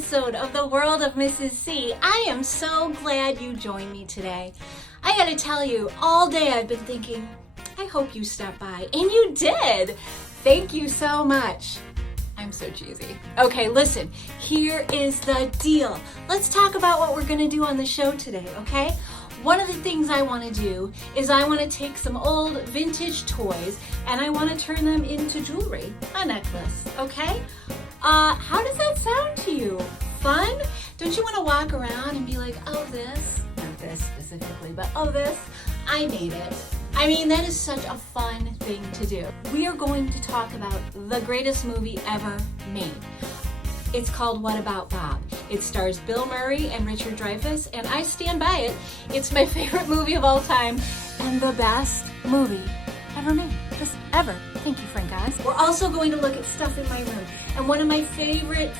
episode of The World of Mrs. C. I am so glad you joined me today. I gotta tell you, all day I've been thinking, I hope you stopped by, and you did. Thank you so much. I'm so cheesy. Okay, listen, here is the deal. Let's talk about what we're gonna do on the show today, okay? One of the things I want to do is I want to take some old vintage toys and I want to turn them into jewelry, a necklace, okay? How does that sound to you? Fun? Don't you want to walk around and be like, oh this, not this specifically, but oh this, I made it. I mean, that is such a fun thing to do. We are going to talk about the greatest movie ever made. It's called What About Bob? It stars Bill Murray and Richard Dreyfuss, and I stand by it. It's my favorite movie of all time, and the best movie ever made. Just ever. Thank you, Frank Oz. We're also going to look at stuff in my room, and one of my favorite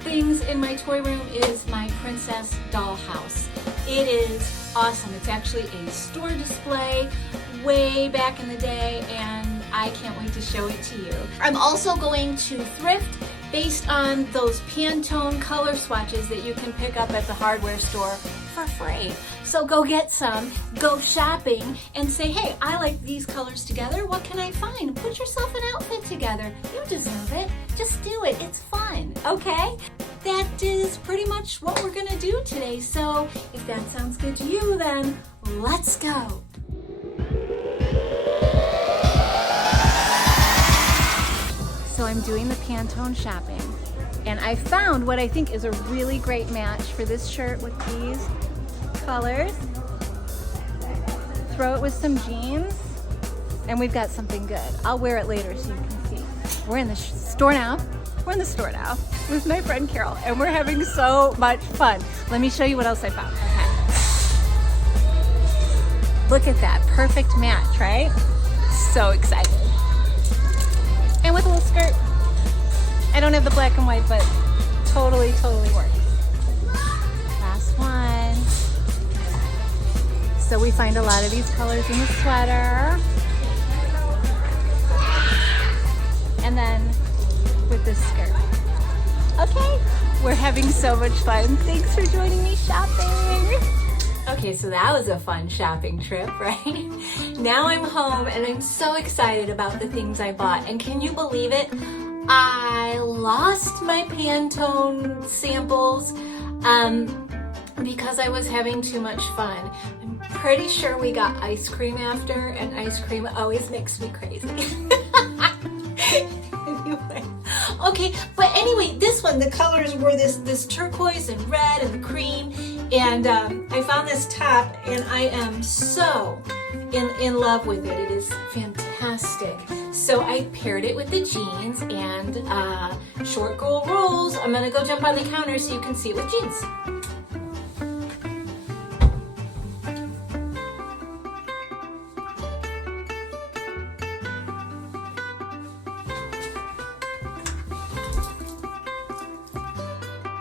things in my toy room is my princess dollhouse. It is awesome. It's actually a store display way back in the day, and I can't wait to show it to you. I'm also going to thrift based on those Pantone color swatches that you can pick up at the hardware store for free. So go get some, go shopping, and say, hey, I like these colors together. What can I find? Put yourself an outfit together. You deserve it. Just do it. It's fun, okay? That is pretty much what we're gonna do today. So if that sounds good to you, then let's go. So I'm doing the Pantone shopping, and I found what I think is a really great match for this shirt with these colors. Throw it with some jeans, and we've got something good. I'll wear it later so you can see. We're in the store now. We're in the store now with my friend Carol, and we're having so much fun. Let me show you what else I found. Okay. Look at that, perfect match, right? So excited. And with a little skirt. I don't have the black and white, but totally works. Last one. So we find a lot of these colors in the sweater. And then with this skirt. Okay, we're having so much fun. Thanks for joining me shopping. Okay, so that was a fun shopping trip, right? Now I'm home and I'm so excited about the things I bought. And can you believe it? I lost my Pantone samples because I was having too much fun. I'm pretty sure we got ice cream after, and ice cream always makes me crazy. Anyway, okay, but anyway, this one, the colors were this turquoise and red and the cream, and I found this top, and I am so in love with it. It is fantastic. So I paired it with the jeans and short gold rolls. I'm gonna go jump on the counter so you can see it with jeans.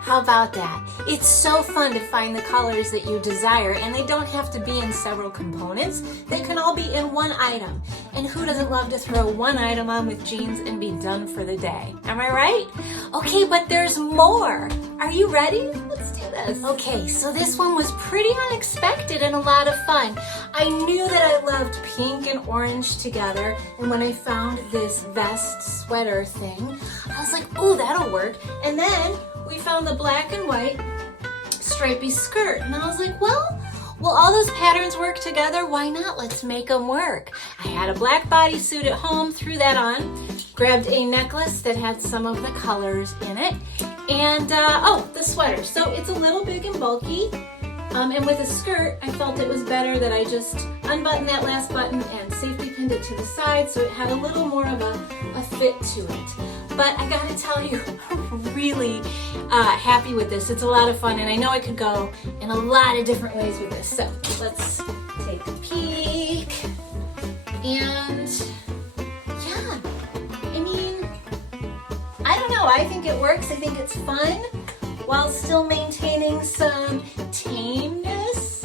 How about that? It's so fun to find the colors that you desire, and they don't have to be in several components. They can all be in one item. And who doesn't love to throw one item on with jeans and be done for the day? Am I right? Okay, but there's more. Are you ready? Let's do this. Okay, so this one was pretty unexpected and a lot of fun. I knew that I loved pink and orange together, and when I found this vest sweater thing, I was like, ooh, that'll work. And then we found the black and white stripy skirt, and I was like, well, all those patterns work together, why not? Let's make them work. I had a black bodysuit at home, threw that on, grabbed a necklace that had some of the colors in it, and the sweater. So it's a little big and bulky, and with a skirt, I felt it was better that I just unbuttoned that last button and safety pinned it to the side so it had a little more of a fit to it. But I gotta tell you, I'm really happy with this. It's a lot of fun, and I know I could go in a lot of different ways with this. So let's take a peek. And yeah, I mean, I don't know. I think it works. I think it's fun while still maintaining some tameness.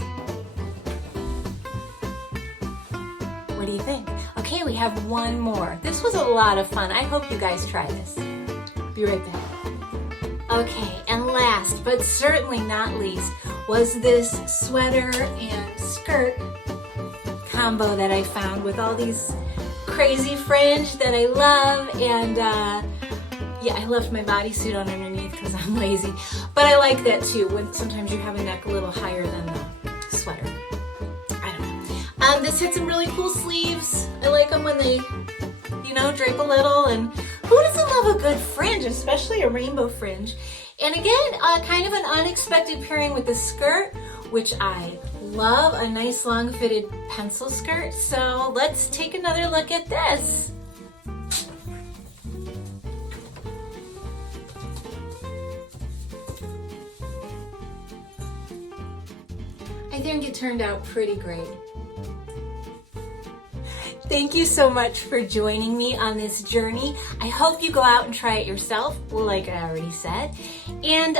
What do you think? Okay, we have one more. This was a lot of fun. I hope you guys try this. Be right back. Okay, and last but certainly not least was this sweater and skirt combo that I found with all these crazy fringe that I love. And yeah, I left my bodysuit on underneath because I'm lazy, but I like that too, when sometimes you have a neck a little higher than the sweater. I don't know. This had some really cool sleeves. I like them when they, you know, drape a little. And who doesn't love a good fringe, especially a rainbow fringe? And again, kind of an unexpected pairing with the skirt, which I love, a nice long fitted pencil skirt. So let's take another look at this. I think it turned out pretty great. Thank you so much for joining me on this journey. I hope you go out and try it yourself, like I already said. And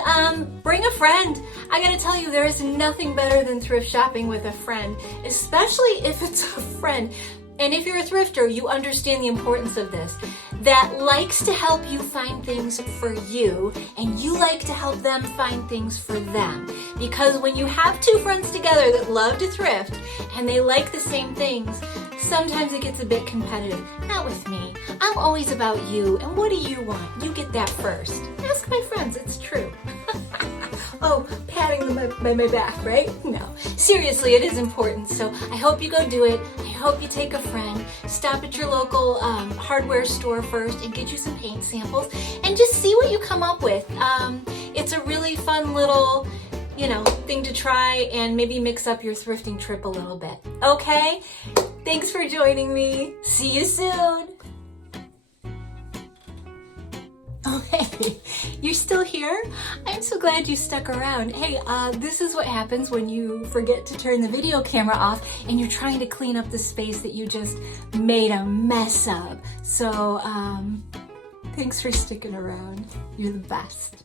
bring a friend. I gotta tell you, there is nothing better than thrift shopping with a friend, especially if it's a friend. And if you're a thrifter, you understand the importance of this, that likes to help you find things for you, and you like to help them find things for them. Because when you have two friends together that love to thrift, and they like the same things, sometimes it gets a bit competitive. Not with me. I'm always about you, and what do you want? You get that first. Ask my friends, it's true. Oh, patting them by my back, right? No. Seriously, it is important, so I hope you go do it. I hope you take a friend, stop at your local hardware store first and get you some paint samples and just see what you come up with. It's a really fun little, you know, thing to try and maybe mix up your thrifting trip a little bit. Okay? Thanks for joining me. See you soon. Oh, hey, you're still here? I'm so glad you stuck around. Hey, this is what happens when you forget to turn the video camera off and you're trying to clean up the space that you just made a mess of. So, thanks for sticking around. You're the best.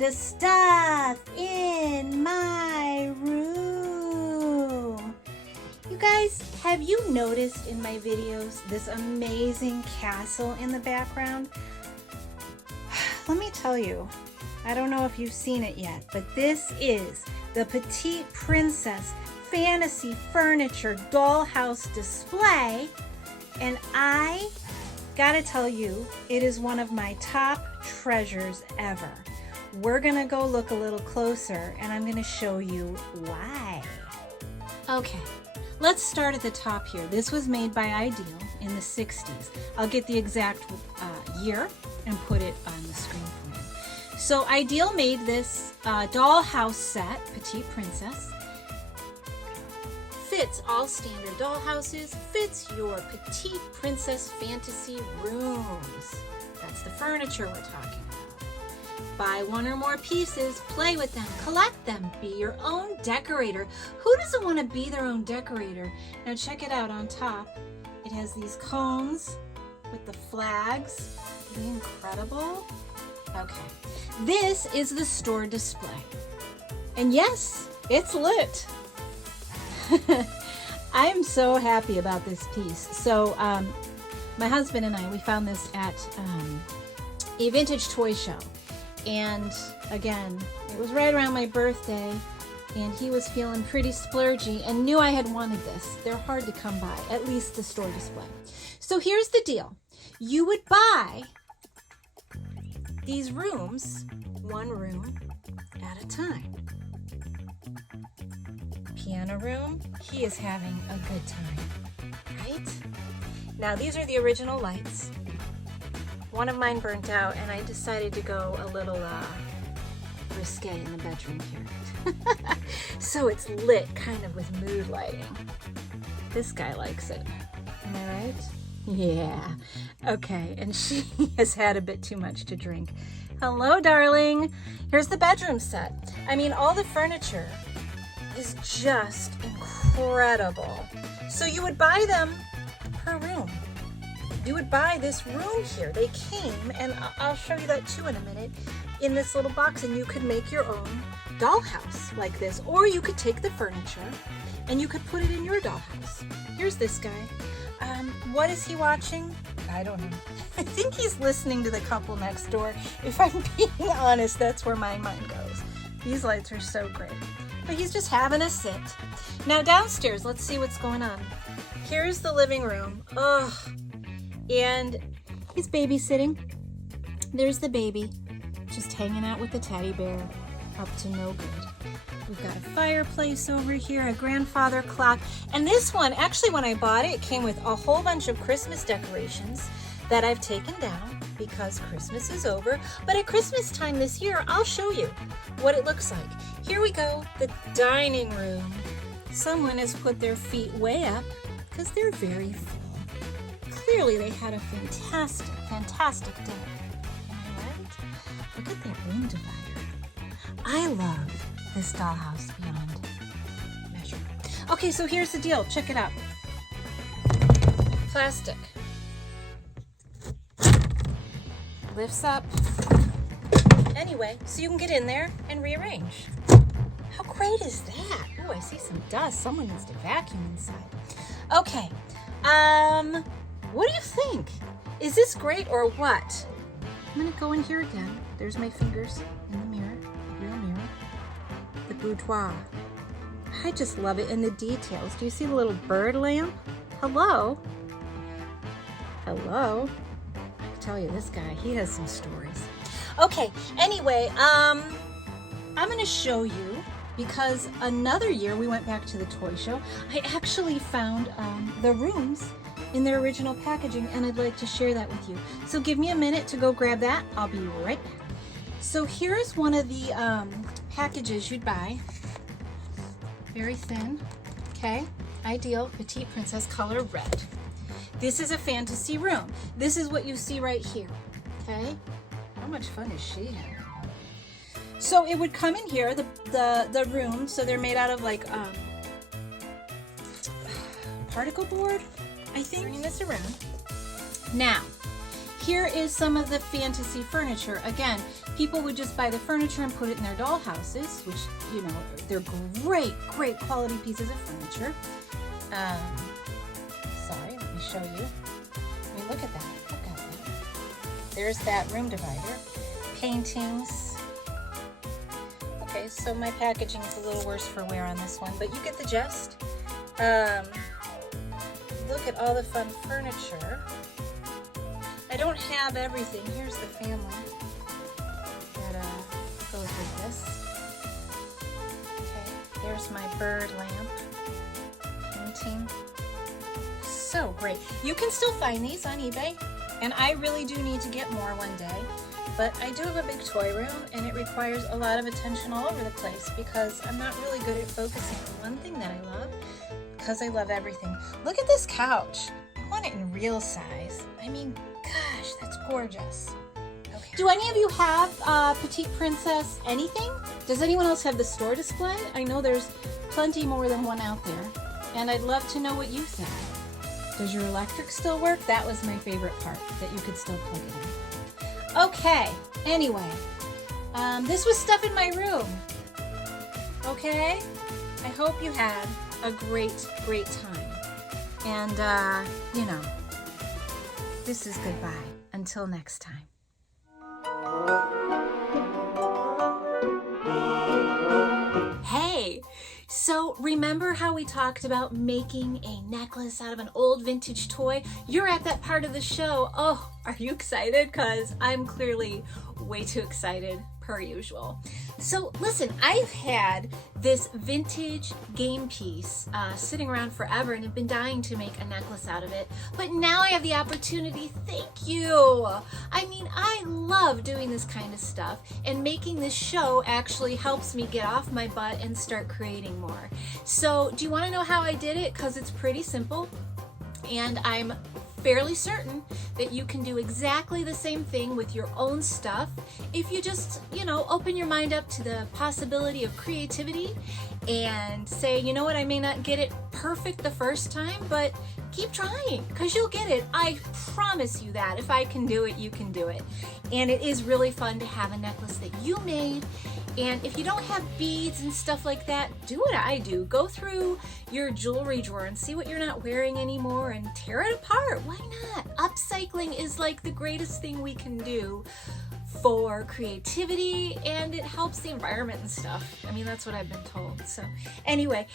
find stuff in my room. You guys, have you noticed in my videos this amazing castle in the background? Let me tell you, I don't know if you've seen it yet, but this is the Petite Princess Fantasy Furniture Dollhouse display, and I gotta tell you, it is one of my top treasures ever. We're gonna go look a little closer, and I'm gonna show you why. Okay, let's start at the top here. This was made by Ideal in the 60s. I'll get the exact year and put it on the screen for you. So Ideal made this dollhouse set, Petite Princess. Fits all standard dollhouses, fits your Petite Princess fantasy rooms. That's the furniture we're talking about. Buy one or more pieces, play with them, collect them, be your own decorator. Who doesn't want to be their own decorator? Now check it out on top. It has these cones with the flags. Isn't it incredible? Okay, this is the store display. And yes, it's lit. I'm so happy about this piece. So my husband and I, we found this at a vintage toy show. And again, it was right around my birthday, and he was feeling pretty splurgy and knew I had wanted this. They're hard to come by, at least the store display. So here's the deal. You would buy these rooms, one room at a time. Piano room, he is having a good time, right? Now these are the original lights. One of mine burnt out, and I decided to go a little risque in the bedroom here. So it's lit kind of with mood lighting. This guy likes it. Am I right? Yeah. Okay, and she has had a bit too much to drink. Hello, darling. Here's the bedroom set. I mean, all the furniture is just incredible. So you would buy them per room. You would buy this room here. They came, and I'll show you that too in a minute, in this little box, and you could make your own dollhouse like this, or you could take the furniture and you could put it in your dollhouse. Here's this guy. What is he watching? I don't know. I think he's listening to the couple next door. If I'm being honest, that's where my mind goes. These lights are so great. But he's just having a sit. Now downstairs, let's see what's going on. Here's the living room. Oh, and he's babysitting. There's the baby, just hanging out with the teddy bear, up to no good. We've got a fireplace over here, a grandfather clock, and this one, actually when I bought it, it came with a whole bunch of Christmas decorations that I've taken down because Christmas is over. But at Christmas time this year, I'll show you what it looks like. Here we go, the dining room. Someone has put their feet way up because they're very full. Clearly they had a fantastic dinner. Right? Look at that room divider. I love this dollhouse beyond measure. Okay, so here's the deal. Check it out. Plastic. Lifts up. Anyway, so you can get in there and rearrange. How great is that? Oh, I see some dust. Someone needs to vacuum inside. Okay, what do you think? Is this great or what? I'm gonna go in here again. There's my fingers in the mirror, the real mirror. The boudoir. I just love it, and the details. Do you see the little bird lamp? Hello? Hello? I can tell you, this guy, he has some stories. Okay, anyway, I'm gonna show you, because another year we went back to the toy show. I actually found the rooms in their original packaging, and I'd like to share that with you. So give me a minute to go grab that. I'll be right back. So here's one of the packages you'd buy. Very thin, okay? Ideal Petite Princess color red. This is a fantasy room. This is what you see right here, okay? How much fun is she having? So it would come in here, the room, so they're made out of like particle board, I think. Bring this around. Now, here is some of the fantasy furniture. Again, people would just buy the furniture and put it in their doll houses, which, you know, they're great, great quality pieces of furniture. Sorry, let me show you. I mean, look at that. Look at that. There's that room divider. Paintings. Okay, so my packaging is a little worse for wear on this one, but you get the gist. Look at all the fun furniture. I don't have everything. Here's the family that goes with this. Okay, there's my bird lamp painting. So great. You can still find these on eBay, and I really do need to get more one day. But I do have a big toy room, and it requires a lot of attention all over the place because I'm not really good at focusing on one thing that I love, because I love everything. Look at this couch. I want it in real size. I mean, gosh, that's gorgeous. Okay. Do any of you have Petite Princess anything? Does anyone else have the store display? I know there's plenty more than one out there, and I'd love to know what you think. Does your electric still work? That was my favorite part, that you could still plug it in. Okay, anyway, this was stuff in my room. Okay, I hope you had a great, great time. And, you know, this is goodbye. Until next time. Hey, so remember how we talked about making a necklace out of an old vintage toy? You're at that part of the show. Oh, are you excited? Because I'm clearly way too excited, per usual. So listen, I've had this vintage game piece sitting around forever and have been dying to make a necklace out of it. But now I have the opportunity. Thank you. I mean, I love doing this kind of stuff, and making this show actually helps me get off my butt and start creating more. So do you want to know how I did it? Because it's pretty simple, and I'm fairly certain that you can do exactly the same thing with your own stuff if you just, you know, open your mind up to the possibility of creativity and say, you know what, I may not get it perfect the first time, but keep trying, because you'll get it. I promise you that. If I can do it, you can do it. And it is really fun to have a necklace that you made. And if you don't have beads and stuff like that, do what I do. Go through your jewelry drawer and see what you're not wearing anymore and tear it apart. Why not? Upcycling is like the greatest thing we can do for creativity, and it helps the environment and stuff. I mean, that's what I've been told. So anyway,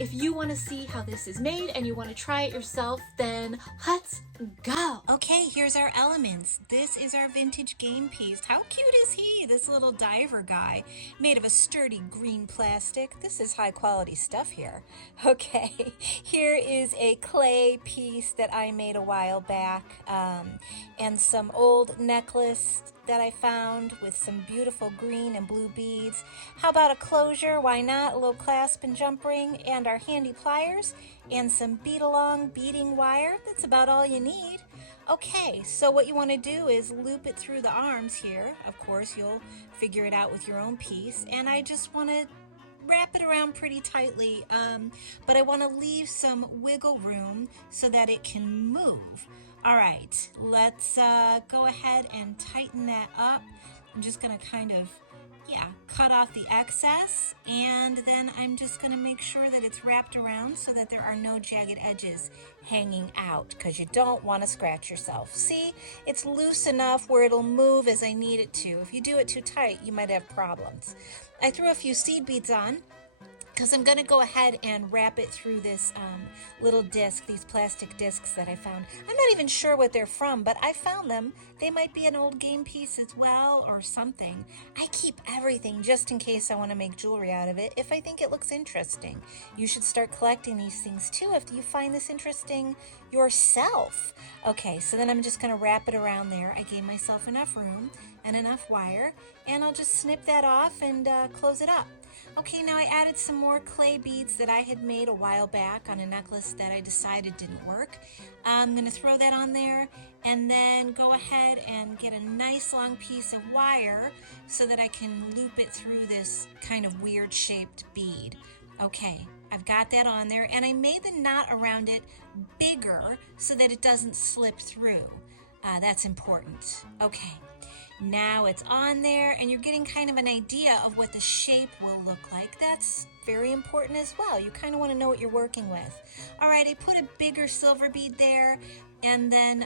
if you want to see how this is made and you want to try it yourself, then let's go. Okay, here's our elements. This is our vintage game piece. How cute is he? This little diver guy, made of a sturdy green plastic. This is high quality stuff here. Okay, here is a clay piece that I made a while back, and some old necklace that I found with some beautiful green and blue beads. How about a closure? Why not? A little clasp and jump ring, and our handy pliers, and some bead-along beading wire. That's about all you need. Okay, so what you want to do is loop it through the arms here. Of course, you'll figure it out with your own piece, and I just want to wrap it around pretty tightly, but I want to leave some wiggle room so that it can move. All right, let's go ahead and tighten that up. I'm just gonna kind of, cut off the excess, and then I'm just gonna make sure that it's wrapped around so that there are no jagged edges hanging out, because you don't want to scratch yourself. See, it's loose enough where it'll move as I need it to. If you do it too tight, you might have problems. I threw a few seed beads on, because I'm going to go ahead and wrap it through this little disc, these plastic discs that I found. I'm not even sure what they're from, but I found them. They might be an old game piece as well or something. I keep everything just in case I want to make jewelry out of it if I think it looks interesting. You should start collecting these things too if you find this interesting yourself. Okay, so then I'm just going to wrap it around there. I gave myself enough room and enough wire, and I'll just snip that off and close it up. Okay, now I added some more clay beads that I had made a while back on a necklace that I decided didn't work. I'm going to throw that on there and then go ahead and get a nice long piece of wire so that I can loop it through this kind of weird shaped bead. Okay, I've got that on there, and I made the knot around it bigger so that it doesn't slip through. That's important. Okay, now it's on there and you're getting kind of an idea of what the shape will look like. That's very important as well. You kind of want to know what you're working with. All right, I put a bigger silver bead there and then,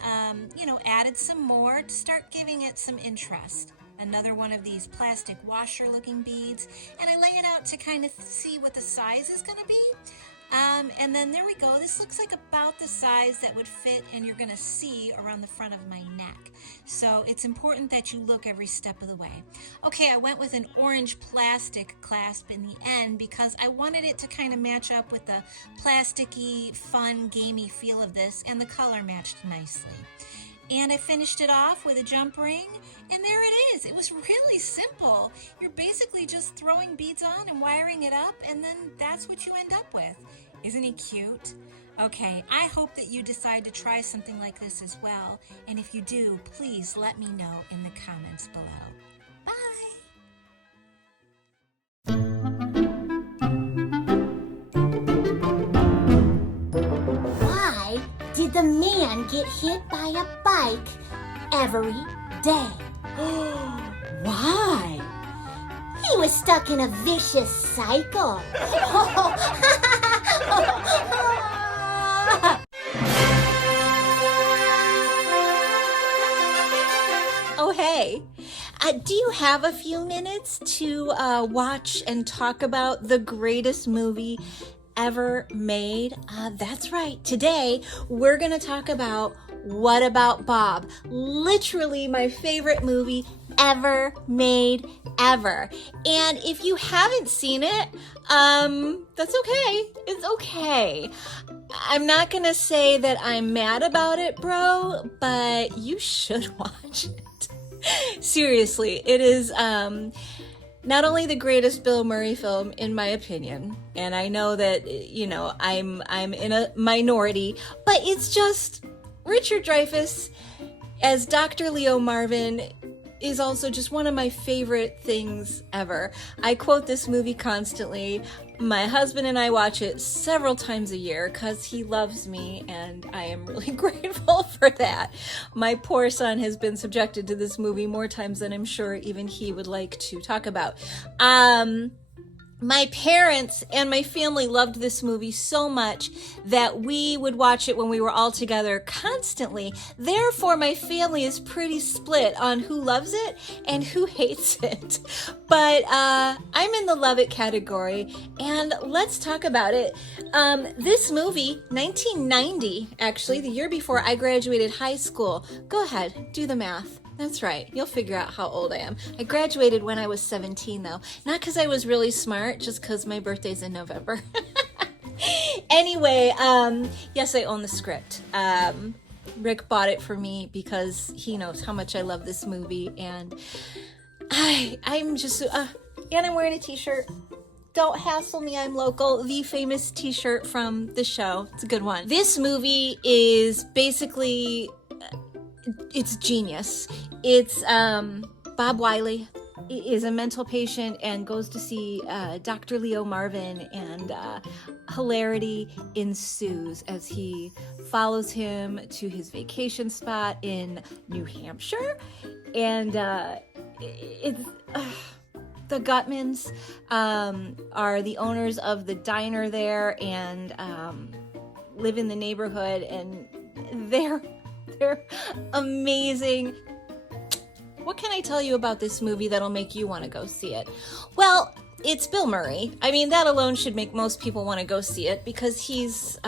added some more to start giving it some interest. Another one of these plastic washer looking beads, and I lay it out to kind of see what the size is going to be. And then there we go. This looks like about the size that would fit and you're going to see around the front of my neck. So it's important that you look every step of the way. Okay, I went with an orange plastic clasp in the end because I wanted it to kind of match up with the plasticky, fun, gamey feel of this, and the color matched nicely. And I finished it off with a jump ring, and there it is. It was really simple. You're basically just throwing beads on and wiring it up, and then that's what you end up with. Isn't he cute? Okay, I hope that you decide to try something like this as well, and if you do, please let me know in the comments below. Bye! Why did the man get hit by a bike every day? Why? He was stuck in a vicious cycle. Oh, hey. Do you have a few minutes to watch and talk about the greatest movie ever made? That's right. Today, we're going to talk about What About Bob? Literally my favorite movie ever made, ever. And if you haven't seen it, that's okay. It's okay. I'm not going to say that I'm mad about it, bro, but you should watch it. Seriously, it is not only the greatest Bill Murray film, in my opinion, and I know that, I'm in a minority, but it's just Richard Dreyfuss as Dr. Leo Marvin is also just one of my favorite things ever. I quote this movie constantly. My husband and I watch it several times a year because he loves me, and I am really grateful for that. My poor son has been subjected to this movie more times than I'm sure even he would like to talk about. My parents and my family loved this movie so much that we would watch it when we were all together constantly. Therefore, my family is pretty split on who loves it and who hates it. But I'm in the love it category, and let's talk about it. This movie, 1990, actually, the year before I graduated high school. Go ahead, do the math. That's right. You'll figure out how old I am. I graduated when I was 17, though. Not because I was really smart, just because my birthday's in November. Anyway, yes, I own the script. Rick bought it for me because he knows how much I love this movie, and I'm just... and I'm wearing a t-shirt. Don't hassle me, I'm local. The famous t-shirt from the show. It's a good one. This movie is basically... it's genius. It's Bob Wiley is a mental patient and goes to see Dr. Leo Marvin, and hilarity ensues as he follows him to his vacation spot in New Hampshire. And it's the Gutmans are the owners of the diner there and live in the neighborhood, and they're amazing. What can I tell you about this movie that'll make you want to go see it? Well, it's Bill Murray. I mean, that alone should make most people want to go see it because he's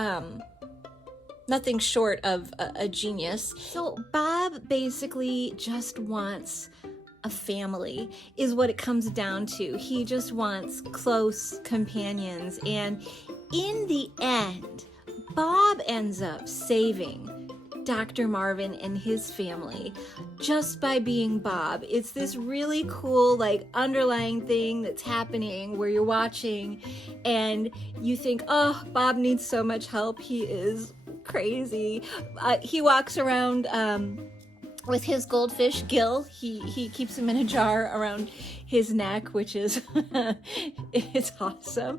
nothing short of a genius. So Bob basically just wants a family, is what it comes down to. He just wants close companions, and in the end, Bob ends up saving Dr. Marvin and his family just by being Bob. It's this really cool, underlying thing that's happening where you're watching and you think, oh, Bob needs so much help. He is crazy. He walks around with his goldfish, Gil. He keeps him in a jar around his neck, which is it's awesome.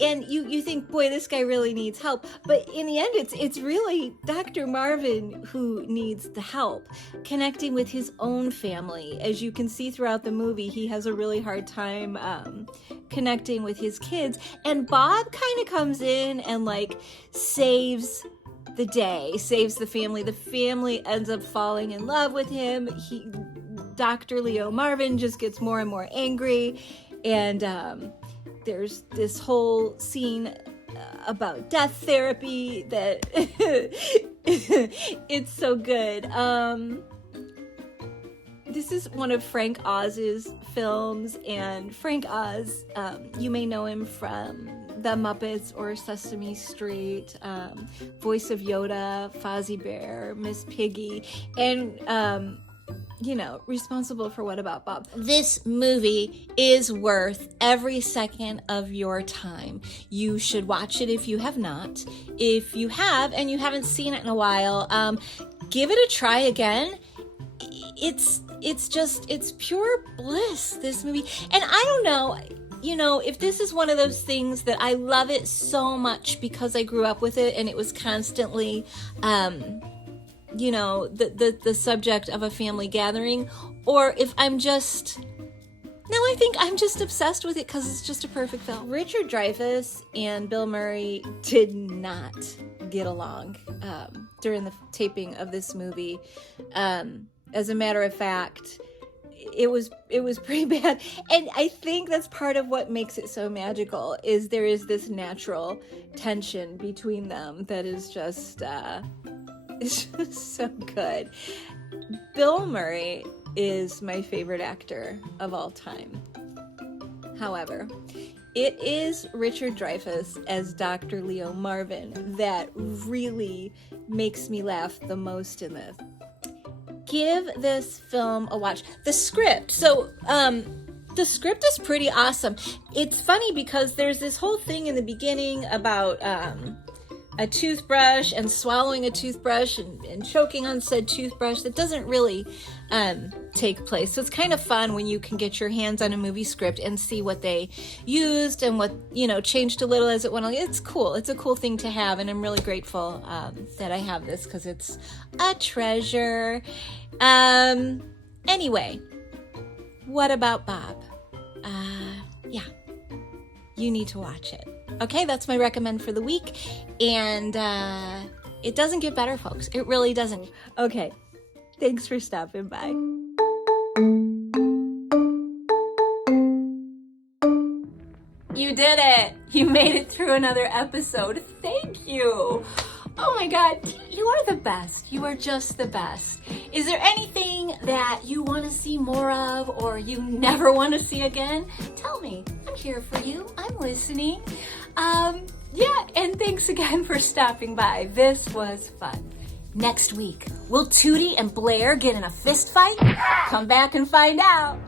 And you think, boy, this guy really needs help. But in the end, it's really Dr. Marvin who needs the help, connecting with his own family. As you can see throughout the movie, he has a really hard time connecting with his kids. And Bob kind of comes in and like saves the day, saves the family. The family ends up falling in love with him. Dr. Leo Marvin just gets more and more angry. And there's this whole scene about death therapy that it's so good. This is one of Frank Oz's films, and Frank Oz, you may know him from The Muppets or Sesame Street, voice of Yoda, Fozzie Bear, Miss Piggy, and responsible for What About Bob. This movie is worth every second of your time. You should watch it if you have not. If you have and you haven't seen it in a while, give it a try again. It's pure bliss, this movie. And I don't know, if this is one of those things that I love it so much because I grew up with it and it was constantly the subject of a family gathering, or if I think I'm just obsessed with it because it's just a perfect film. Richard Dreyfuss and Bill Murray did not get along during the taping of this movie. As a matter of fact, it was pretty bad, and I think that's part of what makes it so magical. Is there is this natural tension between them that is just it's just so good. Bill Murray is my favorite actor of all time. However, it is Richard Dreyfuss as Dr. Leo Marvin that really makes me laugh the most in this. Give this film a watch. The script. So, the script is pretty awesome. It's funny because there's this whole thing in the beginning about a toothbrush and swallowing a toothbrush and choking on said toothbrush that doesn't really take place. So it's kind of fun when you can get your hands on a movie script and see what they used and what, changed a little as it went along. It's cool. It's a cool thing to have, and I'm really grateful that I have this because it's a treasure. Anyway, What About Bob? Yeah, you need to watch it. Okay, that's my recommend for the week, and it doesn't get better, folks. It really doesn't. Okay, thanks for stopping by. You did it! You made it through another episode. Thank you! Oh my God, you are the best. You are just the best. Is there anything that you want to see more of or you never want to see again? Tell me. I'm here for you. I'm listening. Yeah, and thanks again for stopping by. This was fun. Next week, will Tootie and Blair get in a fist fight? Come back and find out.